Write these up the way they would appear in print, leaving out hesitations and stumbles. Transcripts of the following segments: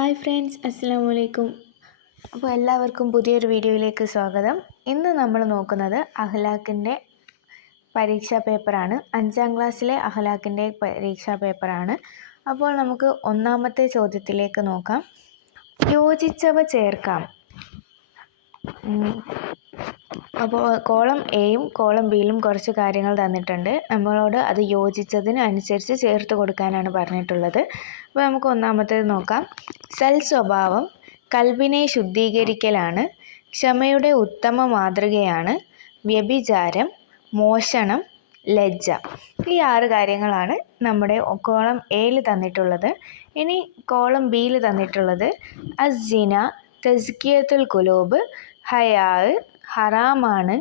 Hi friends, അസ്സലാമു അലൈക്കും. അപ്പോൾ എല്ലാവർക്കും പുതിയൊരു വീഡിയോയിലേക്ക് സ്വാഗതം. ഇന്ന് നമ്മൾ നോക്കുന്നത് അഖ്ലാഖിൻ്റെ പരീക്ഷാ പേപ്പറാണ്. 5ാം ക്ലാസ്സിലെ അഖ്ലാഖിൻ്റെ പരീക്ഷാ പേപ്പറാണ്. അപ്പോൾ നമുക്ക് ഒന്നാമത്തെ ചോദ്യത്തിലേക്ക് നോക്കാം. യോജിച്ചവ ചേർക്കാം. അപ്പോൾ കോളം എയും കോളം ബിയിലും കുറച്ച് കാര്യങ്ങൾ തന്നിട്ടുണ്ട്. നമ്മളോട് അത് യോജിച്ചതിന് അനുസരിച്ച് ചേർത്ത് കൊടുക്കാനാണ് പറഞ്ഞിട്ടുള്ളത്. അപ്പോൾ നമുക്ക് ഒന്നാമത്തേത് നോക്കാം. സൽസ്വഭാവം കൽബിനെ ശുദ്ധീകരിക്കലാണ്, ക്ഷമയുടെ ഉത്തമ മാതൃകയാണ്, വ്യഭിചാരം, മോഷണം, ലജ്ജ. ഈ 6 കാര്യങ്ങളാണ് നമ്മുടെ കോളം എയിൽ തന്നിട്ടുള്ളത്. ഇനി കോളം ബിയിൽ തന്നിട്ടുള്ളത് അസ്സിന, തസ്കിയത്തുൽ ഖുലൂബ്, ഹയാ, ഹറാമാണ്,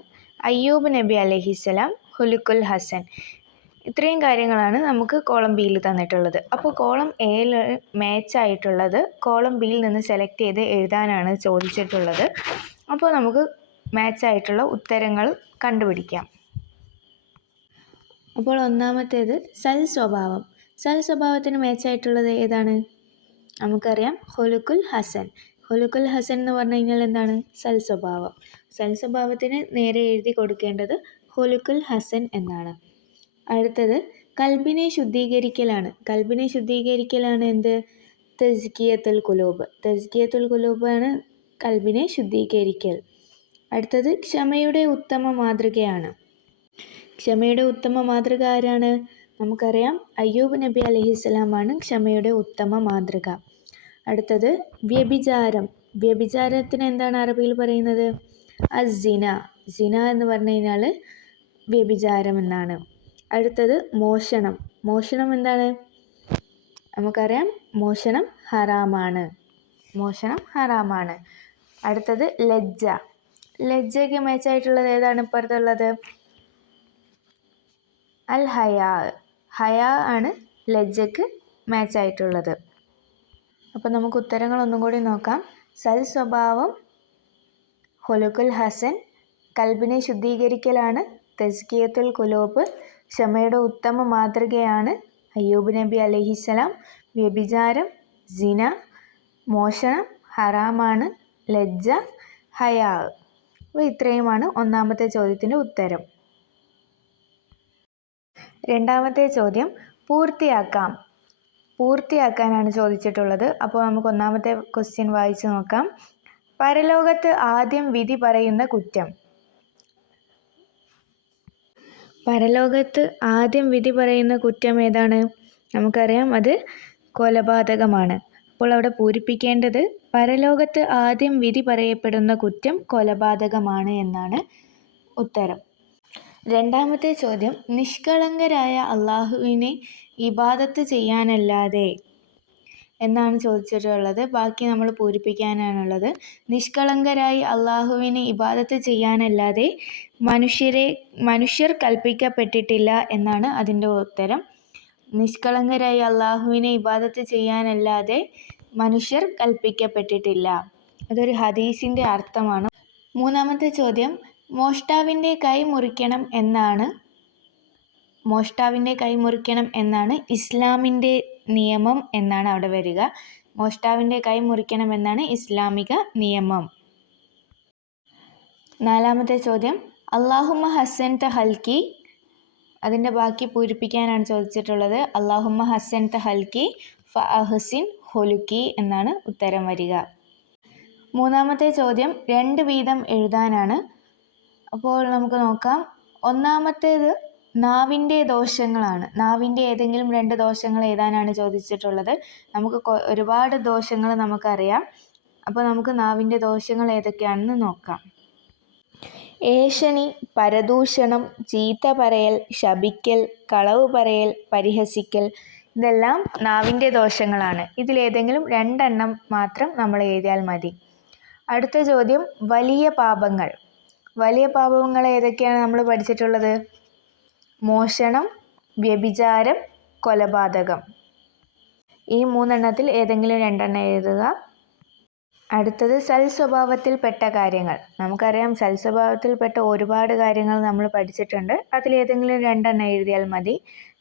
അയ്യൂബ് നബി അലൈഹിസ്സലാം, ഖുലുഖുൽ ഹസൻ. ഇത്രയും കാര്യങ്ങളാണ് നമുക്ക് കോളം ബിയിൽ തന്നിട്ടുള്ളത്. അപ്പോൾ കോളം എയിൽ മാച്ചായിട്ടുള്ളത് കോളം ബിയിൽ നിന്ന് സെലക്ട് ചെയ്ത് എഴുതാനാണ് ചോദിച്ചിട്ടുള്ളത്. അപ്പോൾ നമുക്ക് മാച്ചായിട്ടുള്ള ഉത്തരങ്ങൾ കണ്ടുപിടിക്കാം. അപ്പോൾ ഒന്നാമത്തേത് സൽ സ്വഭാവം. സൽ സ്വഭാവത്തിന് മാച്ചായിട്ടുള്ളത് ഏതാണ്? നമുക്കറിയാം, ഖുലുഖുൽ ഹസൻ. ഖുലുഖുൽ ഹസൻ എന്ന് പറഞ്ഞു കഴിഞ്ഞാൽ എന്താണ്? സൽ സ്വഭാവം. സൽ സ്വഭാവത്തിന് നേരെ എഴുതി കൊടുക്കേണ്ടത് ഖുലുഖുൽ ഹസൻ എന്നാണ്. അടുത്തത് കൽബിനെ ശുദ്ധീകരിക്കലാണ്. കൽബിനെ ശുദ്ധീകരിക്കലാണ് എന്ത്? തസ്കിയത്തുൽ ഖുലൂബ്. തസ്കിയത്തുൽ ഖുലൂബാണ് കൽബിനെ ശുദ്ധീകരിക്കൽ. അടുത്തത് ക്ഷമയുടെ ഉത്തമ മാതൃകയാണ്. ക്ഷമയുടെ ഉത്തമ മാതൃക ആരാണ്? നമുക്കറിയാം, അയ്യൂബ് നബി അലൈഹിസ്സലാമാണ് ക്ഷമയുടെ ഉത്തമ മാതൃക. അടുത്തത് വ്യഭിചാരം. വ്യഭിചാരത്തിന് എന്താണ് അറബിയിൽ പറയുന്നത്? അസ്സിന. സിന എന്ന് പറഞ്ഞു കഴിഞ്ഞാൽ വ്യഭിചാരം എന്നാണ്. അടുത്തത് മോഷണം. മോഷണം എന്താണ്? നമുക്കറിയാം, മോഷണം ഹറാമാണ്. മോഷണം ഹറാമാണ്. അടുത്തത് ലജ്ജ. ലജ്ജയ്ക്ക് മാച്ചായിട്ടുള്ളത് ഏതാണ് ഇപ്പുറത്തുള്ളത്? അൽ ഹയാ. ഹയാ ആണ് ലജ്ജയ്ക്ക് മാച്ചായിട്ടുള്ളത്. അപ്പോൾ നമുക്ക് ഉത്തരങ്ങൾ ഒന്നും കൂടി നോക്കാം. സൽ സ്വഭാവം ഖുലുഖുൽ ഹസൻ, കൽബിനെ ശുദ്ധീകരിക്കലാണ് തസ്കിയത്തുൽ ഖുലൂബ്, ക്ഷമയുടെ ഉത്തമ മാതൃകയാണ് അയ്യൂബ് നബി അലൈഹിസ്സലാം, വ്യഭിചാരം സിന, മോഷണം ഹറാമാണ്, ലജ്ജ ഹയാ. അപ്പോൾ ഇത്രയുമാണ് ഒന്നാമത്തെ ചോദ്യത്തിൻ്റെ ഉത്തരം. രണ്ടാമത്തെ ചോദ്യം പൂർത്തിയാക്കാം. പൂർത്തിയാക്കാനാണ് ചോദിച്ചിട്ടുള്ളത്. അപ്പോൾ നമുക്ക് ഒന്നാമത്തെ ക്വസ്റ്റ്യൻ വായിച്ചു നോക്കാം. പരലോകത്ത് ആദ്യം വിധി പറയുന്ന കുറ്റം. പരലോകത്ത് ആദ്യം വിധി പറയുന്ന കുറ്റം ഏതാണ്? നമുക്കറിയാം, അത് കൊലപാതകമാണ്. അപ്പോൾ അവിടെ പൂരിപ്പിക്കേണ്ടത് പരലോകത്ത് ആദ്യം വിധി പറയപ്പെടുന്ന കുറ്റം കൊലപാതകമാണ് എന്നാണ് ഉത്തരം. രണ്ടാമത്തെ ചോദ്യം നിഷ്കളങ്കരായ അള്ളാഹുവിനെ ഇബാദത്ത് ചെയ്യാനല്ലാതെ എന്നാണ് ചോദിച്ചിട്ടുള്ളത്. ബാക്കി നമ്മൾ പൂരിപ്പിക്കാനാണുള്ളത്. നിഷ്കളങ്കരായി അള്ളാഹുവിനെ ഇബാദത്ത് ചെയ്യാനല്ലാതെ മനുഷ്യർ കൽപ്പിക്കപ്പെട്ടിട്ടില്ല എന്നാണ് അതിൻ്റെ ഉത്തരം. നിഷ്കളങ്കരായി അള്ളാഹുവിനെ ഇബാദത്ത് ചെയ്യാനല്ലാതെ മനുഷ്യർ കൽപ്പിക്കപ്പെട്ടിട്ടില്ല. അതൊരു ഹദീസിൻ്റെ അർത്ഥമാണ്. മൂന്നാമത്തെ ചോദ്യം മോഷ്ടാവിൻ്റെ കൈ മുറിക്കണം എന്നാണ്. മോഷ്ടാവിൻ്റെ കൈ മുറിക്കണം എന്നാണ് ഇസ്ലാമിൻ്റെ നിയമം എന്നാണ് അവിടെ വരിക. മോഷ്ടാവിൻ്റെ കൈ മുറിക്കണം എന്നാണ് ഇസ്ലാമിക നിയമം. നാലാമത്തെ ചോദ്യം അല്ലാഹുമ്മ ഹസ്സൻത ഹൽക്കി. അതിൻ്റെ ബാക്കി പൂരിപ്പിക്കാനാണ് ചോദിച്ചിട്ടുള്ളത്. അല്ലാഹുമ്മ ഹസ്സൻത ഹൽക്കി ഫഅഹ്സിൻ ഖുലുഖി എന്നാണ് ഉത്തരം വരിക. മൂന്നാമത്തെ ചോദ്യം 2 വീതം എഴുതാനാണ്. അപ്പോൾ നമുക്ക് നോക്കാം. ഒന്നാമത്തേത് നാവിൻ്റെ ദോഷങ്ങളാണ്. നാവിൻ്റെ ഏതെങ്കിലും 2 ദോഷങ്ങൾ എഴുതാനാണ് ചോദിച്ചിട്ടുള്ളത്. നമുക്ക് ഒരുപാട് ദോഷങ്ങൾ നമുക്കറിയാം. അപ്പോൾ നമുക്ക് നാവിൻ്റെ ദോഷങ്ങൾ ഏതൊക്കെയാണെന്ന് നോക്കാം. ഏഷണി, പരദൂഷണം, ചീത്ത പറയൽ, ശപിക്കൽ, കളവ് പറയൽ, പരിഹസിക്കൽ, ഇതെല്ലാം നാവിൻ്റെ ദോഷങ്ങളാണ്. ഇതിലേതെങ്കിലും 2 എണ്ണം മാത്രം നമ്മൾ എഴുതിയാൽ മതി. അടുത്ത ചോദ്യം വലിയ പാപങ്ങൾ. വലിയ പാപങ്ങൾ ഏതൊക്കെയാണ് നമ്മൾ പഠിച്ചിട്ടുള്ളത്? മോഷണം, വ്യഭിചാരം, കൊലപാതകം. ഈ 3 എണ്ണത്തിൽ ഏതെങ്കിലും 2 എണ്ണം എഴുതുക. അടുത്തത് സൽ സ്വഭാവത്തിൽപ്പെട്ട കാര്യങ്ങൾ. നമുക്കറിയാം, സൽ സ്വഭാവത്തിൽപ്പെട്ട ഒരുപാട് കാര്യങ്ങൾ നമ്മൾ പഠിച്ചിട്ടുണ്ട്. അതിലേതെങ്കിലും 2 എണ്ണം എഴുതിയാൽ മതി.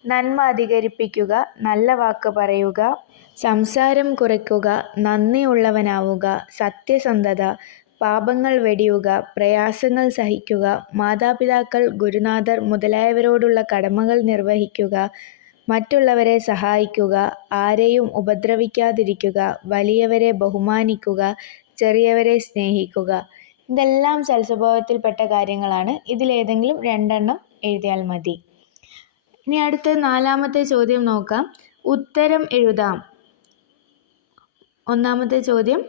നന്മ അധികരിപ്പിക്കുക, നല്ല വാക്ക് പറയുക, സംസാരം കുറയ്ക്കുക, നന്ദിയുള്ളവനാവുക, സത്യസന്ധത, പാപങ്ങൾ വെടിയുക, പ്രയാസങ്ങൾ സഹിക്കുക, മാതാപിതാക്കൾ, ഗുരുനാഥർ മുതലായവരോടുള്ള കടമകൾ നിർവഹിക്കുക, മറ്റുള്ളവരെ സഹായിക്കുക, ആരെയും ഉപദ്രവിക്കാതിരിക്കുക, വലിയവരെ ബഹുമാനിക്കുക, ചെറിയവരെ സ്നേഹിക്കുക. ഇതെല്ലാം സൽസ്വഭാവത്തിൽപ്പെട്ട കാര്യങ്ങളാണ്. ഇതിലേതെങ്കിലും 2 എഴുതിയാൽ മതി. ഇനി അടുത്ത 4ാമത്തെ ചോദ്യം നോക്കാം. ഉത്തരം എഴുതാം. 1ാമത്തെ ചോദ്യം,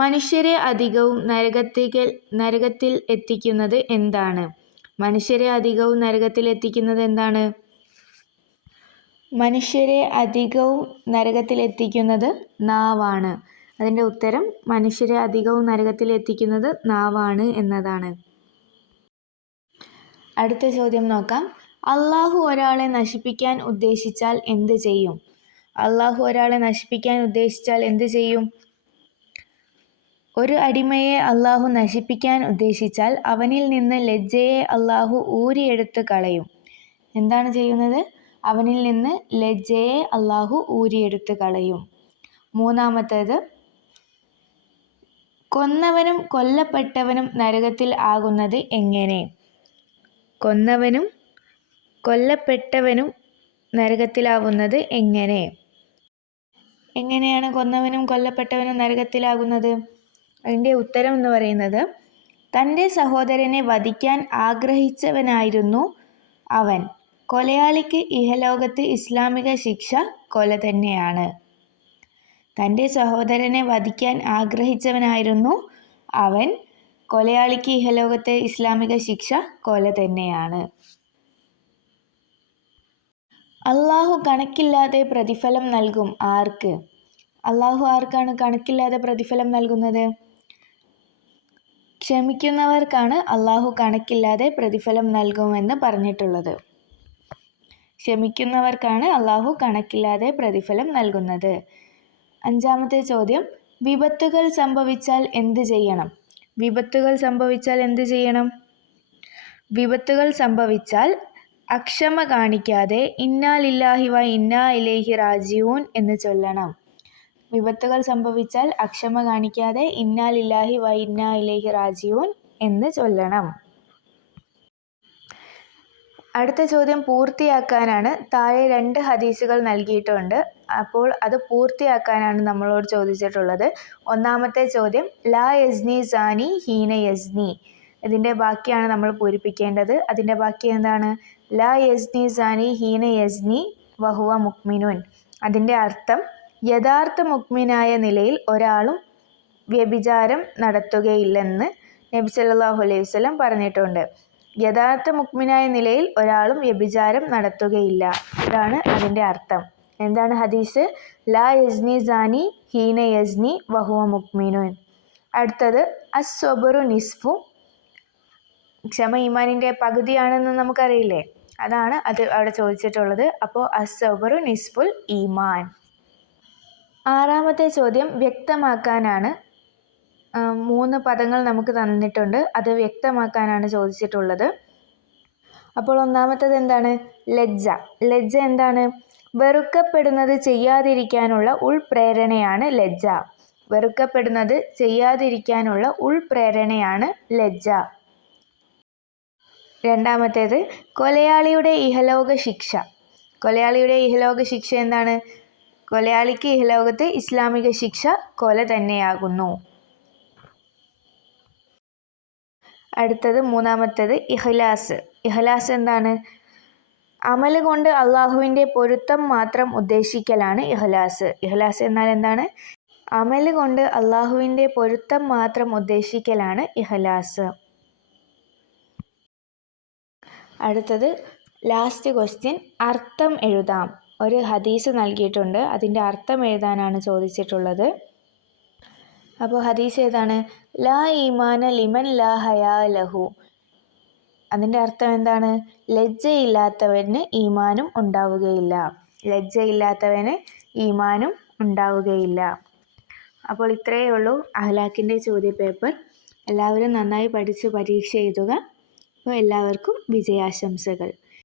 മനുഷ്യരെ അധികവും നരകത്തിൽ എത്തിക്കുന്നത് എന്താണ്? മനുഷ്യരെ അധികവും നരകത്തിൽ എത്തിക്കുന്നത് എന്താണ്? മനുഷ്യരെ അധികവും നരകത്തിൽ എത്തിക്കുന്നത് നാവാണ്. അതിൻ്റെ ഉത്തരം മനുഷ്യരെ അധികവും നരകത്തിൽ എത്തിക്കുന്നത് നാവാണ് എന്നതാണ്. അടുത്ത ചോദ്യം നോക്കാം. അള്ളാഹു ഒരാളെ നശിപ്പിക്കാൻ ഉദ്ദേശിച്ചാൽ എന്ത് ചെയ്യും? അള്ളാഹു ഒരാളെ നശിപ്പിക്കാൻ ഉദ്ദേശിച്ചാൽ എന്ത് ചെയ്യും? ഒരു അടിമയെ അള്ളാഹു നശിപ്പിക്കാൻ ഉദ്ദേശിച്ചാൽ അവനിൽ നിന്ന് ലജ്ജയെ അള്ളാഹു ഊരിയെടുത്ത് കളയും. എന്താണ് ചെയ്യുന്നത്? അവനിൽ നിന്ന് ലജ്ജയെ അള്ളാഹു ഊരിയെടുത്ത് കളയും. 3ാമത്തേത്, കൊന്നവനും കൊല്ലപ്പെട്ടവനും നരകത്തിൽ ആകുന്നത് എങ്ങനെ? കൊന്നവനും കൊല്ലപ്പെട്ടവനും നരകത്തിലാവുന്നത് എങ്ങനെ? എങ്ങനെയാണ് കൊന്നവനും കൊല്ലപ്പെട്ടവനും നരകത്തിലാകുന്നത്? അതിൻ്റെ ഉത്തരം എന്ന് പറയുന്നത്, തൻ്റെ സഹോദരനെ വധിക്കാൻ ആഗ്രഹിച്ചവനായിരുന്നു അവൻ. കൊലയാളിക്ക് ഇഹലോകത്ത് ഇസ്ലാമിക ശിക്ഷ കൊല തന്നെയാണ്. തൻ്റെ സഹോദരനെ വധിക്കാൻ ആഗ്രഹിച്ചവനായിരുന്നു അവൻ. കൊലയാളിക്ക് ഇഹലോകത്തെ ഇസ്ലാമിക ശിക്ഷ കൊല തന്നെയാണ്. അള്ളാഹു കണക്കില്ലാതെ പ്രതിഫലം നൽകും ആർക്ക്? അള്ളാഹു ആർക്കാണ് കണക്കില്ലാതെ പ്രതിഫലം നൽകുന്നത്? ക്ഷമിക്കുന്നവർക്കാണ് അള്ളാഹു കണക്കില്ലാതെ പ്രതിഫലം നൽകുമെന്ന് പറഞ്ഞിട്ടുള്ളത്. ക്ഷമിക്കുന്നവർക്കാണ് അള്ളാഹു കണക്കില്ലാതെ പ്രതിഫലം നൽകുന്നത്. 5ാമത്തെ ചോദ്യം, വിപത്തുകൾ സംഭവിച്ചാൽ എന്ത് ചെയ്യണം? വിപത്തുകൾ സംഭവിച്ചാൽ എന്ത് ചെയ്യണം? വിപത്തുകൾ സംഭവിച്ചാൽ അക്ഷമ കാണിക്കാതെ ഇന്നാ ലില്ലാഹി വ ഇന്നാ ഇലൈഹി റാജിഊൻ എന്ന് ചൊല്ലണം. വിപത്തുകൾ സംഭവിച്ചാൽ അക്ഷമ കാണിക്കാതെ ഇന്നാ ലില്ലാഹി വ ഇന്നാ ഇലൈഹി റാജിഊൻ എന്ന് ചൊല്ലണം. അടുത്ത ചോദ്യം പൂർത്തിയാക്കാനാണ്. താഴെ 2 ഹദീസുകൾ നൽകിയിട്ടുണ്ട്. അപ്പോൾ അത് പൂർത്തിയാക്കാനാണ് നമ്മളോട് ചോദിച്ചിട്ടുള്ളത്. 1ാമത്തെ ചോദ്യം, ലാ യസ്നി സാനി ഹീന യസ്നി. ഇതിൻ്റെ ബാക്കിയാണ് നമ്മൾ പൂരിപ്പിക്കേണ്ടത്. അതിൻ്റെ ബാക്കി എന്താണ്? ലാ യസ്നി സാനി ഹീന യസ്നി വഹുവ മുക്മിനുൻ. അതിൻ്റെ അർത്ഥം, യഥാർത്ഥ മുക്മിനായ നിലയിൽ ഒരാളും വ്യഭിചാരം നടത്തുകയില്ലെന്ന് നബി സല്ലല്ലാഹു അലൈഹി വസല്ലം പറഞ്ഞിട്ടുണ്ട്. യഥാർത്ഥ മുക്മിനായ നിലയിൽ ഒരാളും വ്യഭിചാരം നടത്തുകയില്ല. ഇതാണ് അതിൻ്റെ അർത്ഥം. എന്താണ് ഹദീസ്? ലാ യസ്നി സാനി ഹീന യസ്നി വഹുവ മുക്മിനുൻ. അടുത്തത്, അസ്സബ്റു നിസ്ഫു. ക്ഷമ ഈമാനിൻ്റെ പകുതിയാണെന്ന് നമുക്കറിയില്ലേ? അതാണ് അത് അവിടെ ചോദിച്ചിട്ടുള്ളത്. അപ്പോൾ അസ്സബ്റു നിസ്ഫുൽ ഈമാൻ. 6ാമത്തെ ചോദ്യം വ്യക്തമാക്കാനാണ്. 3 പദങ്ങൾ നമുക്ക് തന്നിട്ടുണ്ട്. അത് വ്യക്തമാക്കാനാണ് ചോദിച്ചിട്ടുള്ളത്. അപ്പോൾ 1ാമത്തേത് എന്താണ്? ലജ്ജ. ലജ്ജ എന്താണ്? വെറുക്കപ്പെടുന്നത് ചെയ്യാതിരിക്കാനുള്ള ഉൾപ്രേരണയാണ് ലജ്ജ. വെറുക്കപ്പെടുന്നത് ചെയ്യാതിരിക്കാനുള്ള ഉൾപ്രേരണയാണ് ലജ്ജ. 2ാമത്തേത് കൊലയാളിയുടെ ഇഹലോക ശിക്ഷ. കൊലയാളിയുടെ ഇഹലോക ശിക്ഷ എന്താണ്? കൊലയാളിക്ക് ഇഹലോകത്ത് ഇസ്ലാമിക ശിക്ഷ കൊല തന്നെയാകുന്നു. അടുത്തത് 3ാമത്തേത് ഇഖ്ലാസ്. ഇഖ്ലാസ് എന്താണ്? അമല് കൊണ്ട് അള്ളാഹുവിൻ്റെ പൊരുത്തം മാത്രം ഉദ്ദേശിക്കലാണ് ഇഖ്ലാസ്. ഇഖ്ലാസ് എന്നാൽ എന്താണ്? അമല് കൊണ്ട് അള്ളാഹുവിൻ്റെ പൊരുത്തം മാത്രം ഉദ്ദേശിക്കലാണ് ഇഖ്ലാസ്. അടുത്തത് ലാസ്റ്റ് ക്വസ്റ്റ്യൻ, അർത്ഥം എഴുതാം. ഒരു ഹദീസ് നൽകിയിട്ടുണ്ട്. അതിൻ്റെ അർത്ഥം എഴുതാനാണ് ചോദിച്ചിട്ടുള്ളത്. അപ്പോൾ ഹദീസ് ഏതാണ്? ലാ ഈമാന ലിമൻ ലാ ഹയാ ലഹു. അതിൻ്റെ അർത്ഥം എന്താണ്? ലജ്ജയില്ലാത്തവന് ഈമാനും ഉണ്ടാവുകയില്ല. ലജ്ജയില്ലാത്തവന് ഈമാനും ഉണ്ടാവുകയില്ല. അപ്പോൾ ഇത്രയേ ഉള്ളൂ അഖ്ലാഖിൻ്റെ ചോദ്യപേപ്പർ. എല്ലാവരും നന്നായി പഠിച്ച് പരീക്ഷ എഴുതുക. അപ്പോൾ എല്ലാവർക്കും വിജയാശംസകൾ.